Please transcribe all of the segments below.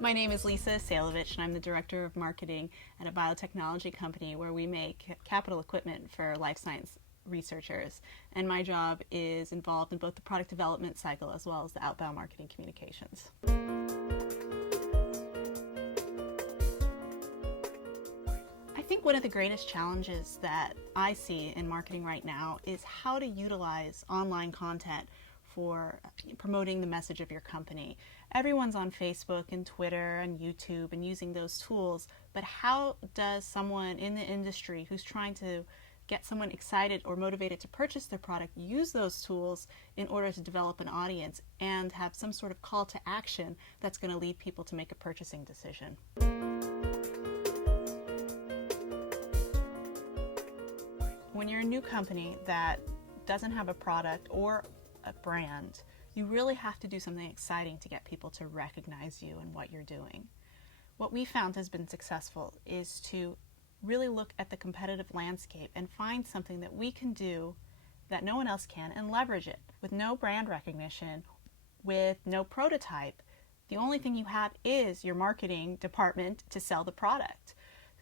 My name is Lisa Isailovic, and I'm the Director of Marketing at a biotechnology company where we make capital equipment for life science researchers. And my job is involved in both the product development cycle as well as the outbound marketing communications. I think one of the greatest challenges that I see in marketing right now is how to utilize online content for promoting the message of your company. Everyone's on Facebook and Twitter and YouTube and using those tools, but how does someone in the industry who's trying to get someone excited or motivated to purchase their product use those tools in order to develop an audience and have some sort of call to action that's going to lead people to make a purchasing decision? When you're a new company that doesn't have a product or a brand, you really have to do something exciting to get people to recognize you and what you're doing. What we found has been successful is to really look at the competitive landscape and find something that we can do that no one else can and leverage it with no brand recognition, with no prototype. The only thing you have is your marketing department to sell the product.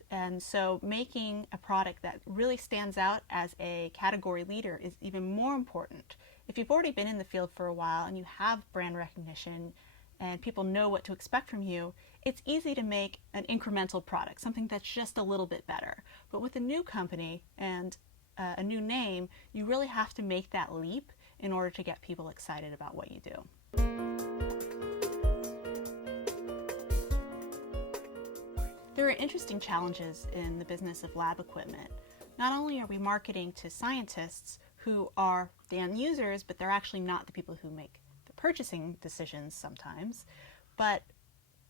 And so making a product that really stands out as a category leader is even more important. If you've already been in the field for a while and you have brand recognition and people know what to expect from you, it's easy to make an incremental product, something that's just a little bit better. But with a new company and a new name, you really have to make that leap in order to get people excited about what you do. There are interesting challenges in the business of lab equipment. Not only are we marketing to scientists who are the end users, but they're actually not the people who make the purchasing decisions sometimes, but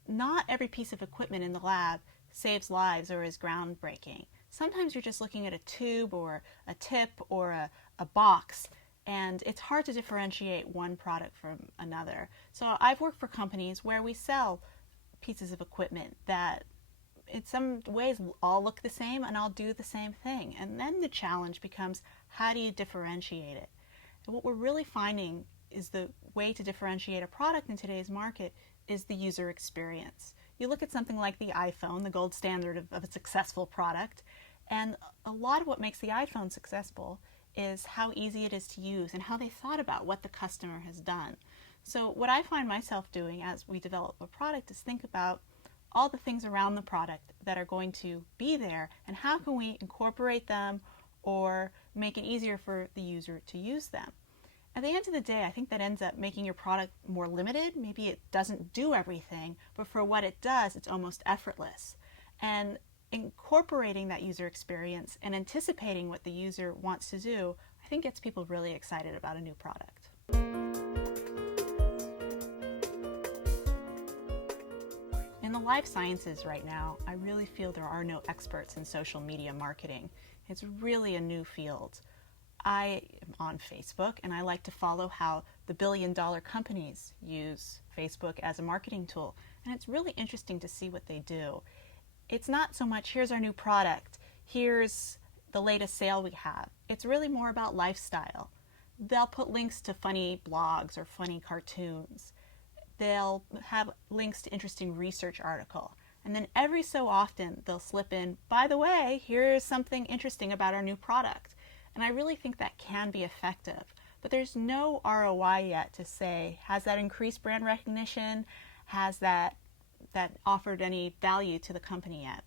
not every piece of equipment in the lab saves lives or is groundbreaking. Sometimes you're just looking at a tube or a tip or a box, and it's hard to differentiate one product from another. So I've worked for companies where we sell pieces of equipment that in some ways all look the same and all do the same thing. And then the challenge becomes, how do you differentiate it? And what we're really finding is the way to differentiate a product in today's market is the user experience. You look at something like the iPhone, the gold standard of a successful product, and a lot of what makes the iPhone successful is how easy it is to use and how they thought about what the customer has done. So what I find myself doing as we develop a product is think about all the things around the product that are going to be there and how can we incorporate them or make it easier for the user to use them. At the end of the day, I think that ends up making your product more limited. Maybe it doesn't do everything, but for what it does, it's almost effortless. And incorporating that user experience and anticipating what the user wants to do, I think gets people really excited about a new product. In the life sciences right now, I really feel there are no experts in social media marketing. It's really a new field. I am on Facebook and I like to follow how the billion-dollar companies use Facebook as a marketing tool. And it's really interesting to see what they do. It's not so much, here's our new product, here's the latest sale we have. It's really more about lifestyle. They'll put links to funny blogs or funny cartoons. They'll have links to interesting research article. And then every so often they'll slip in, by the way, here's something interesting about our new product. And I really think that can be effective. But there's no ROI yet to say, has that increased brand recognition? Has that offered any value to the company yet?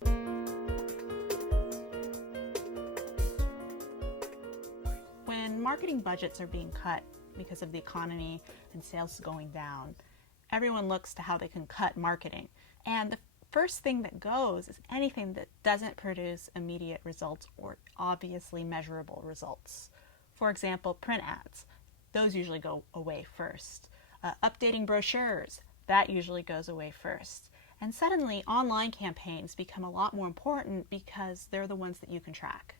When marketing budgets are being cut because of the economy and sales going down, everyone looks to how they can cut marketing. And the first thing that goes is anything that doesn't produce immediate results or obviously measurable results. For example, print ads. Those usually go away first. Updating brochures. That usually goes away first. And suddenly, online campaigns become a lot more important because they're the ones that you can track.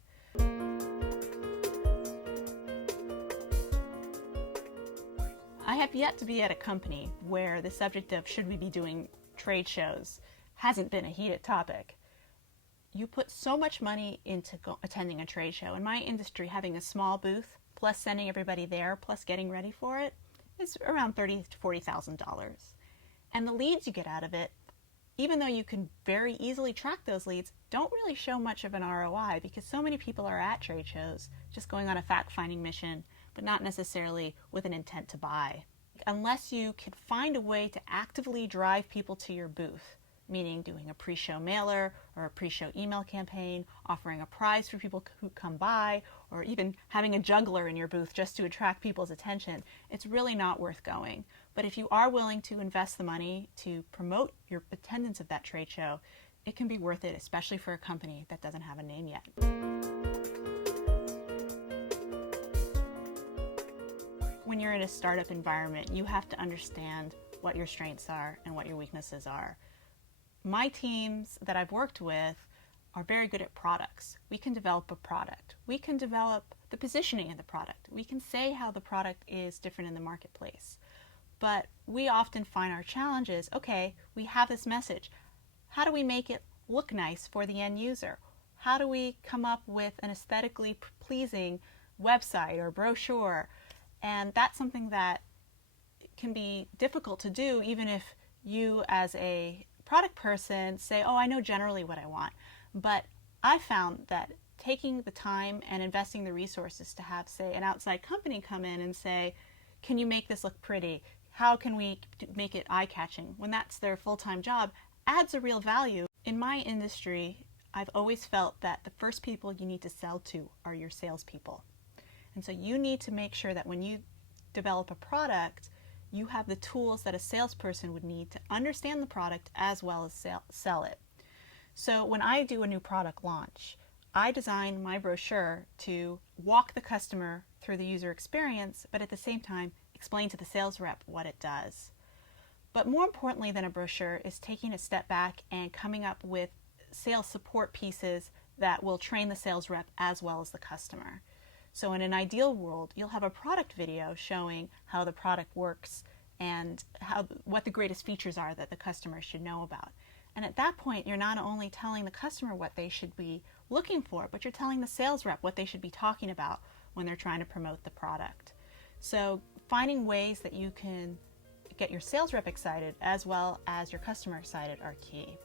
I have yet to be at a company where the subject of should we be doing trade shows hasn't been a heated topic. You put so much money into attending a trade show. In my industry, having a small booth, plus sending everybody there, plus getting ready for it, is around $30,000 to $40,000. And the leads you get out of it even though you can very easily track those leads, don't really show much of an ROI because so many people are at trade shows just going on a fact-finding mission, but not necessarily with an intent to buy. Unless you can find a way to actively drive people to your booth, meaning doing a pre-show mailer or a pre-show email campaign, offering a prize for people who come by, or even having a juggler in your booth just to attract people's attention, it's really not worth going. But if you are willing to invest the money to promote your attendance of that trade show, it can be worth it, especially for a company that doesn't have a name yet. When you're in a startup environment, you have to understand what your strengths are and what your weaknesses are. My teams that I've worked with are very good at products. We can develop a product. We can develop the positioning of the product. We can say how the product is different in the marketplace. But we often find our challenges, okay, we have this message. How do we make it look nice for the end user? How do we come up with an aesthetically pleasing website or brochure? And that's something that can be difficult to do even if you as a product person say, oh, I know generally what I want. But I found that taking the time and investing the resources to have, say, an outside company come in and say, can you make this look pretty? How can we make it eye-catching? When that's their full-time job, adds a real value. In my industry, I've always felt that the first people you need to sell to are your salespeople. And so you need to make sure that when you develop a product, you have the tools that a salesperson would need to understand the product as well as sell it. So when I do a new product launch, I design my brochure to walk the customer through the user experience, but at the same time, explain to the sales rep what it does. But more importantly than a brochure is taking a step back and coming up with sales support pieces that will train the sales rep as well as the customer. So in an ideal world, you'll have a product video showing how the product works and what the greatest features are that the customer should know about. And at that point, you're not only telling the customer what they should be looking for, but you're telling the sales rep what they should be talking about when they're trying to promote the product. So finding ways that you can get your sales rep excited as well as your customer excited are key.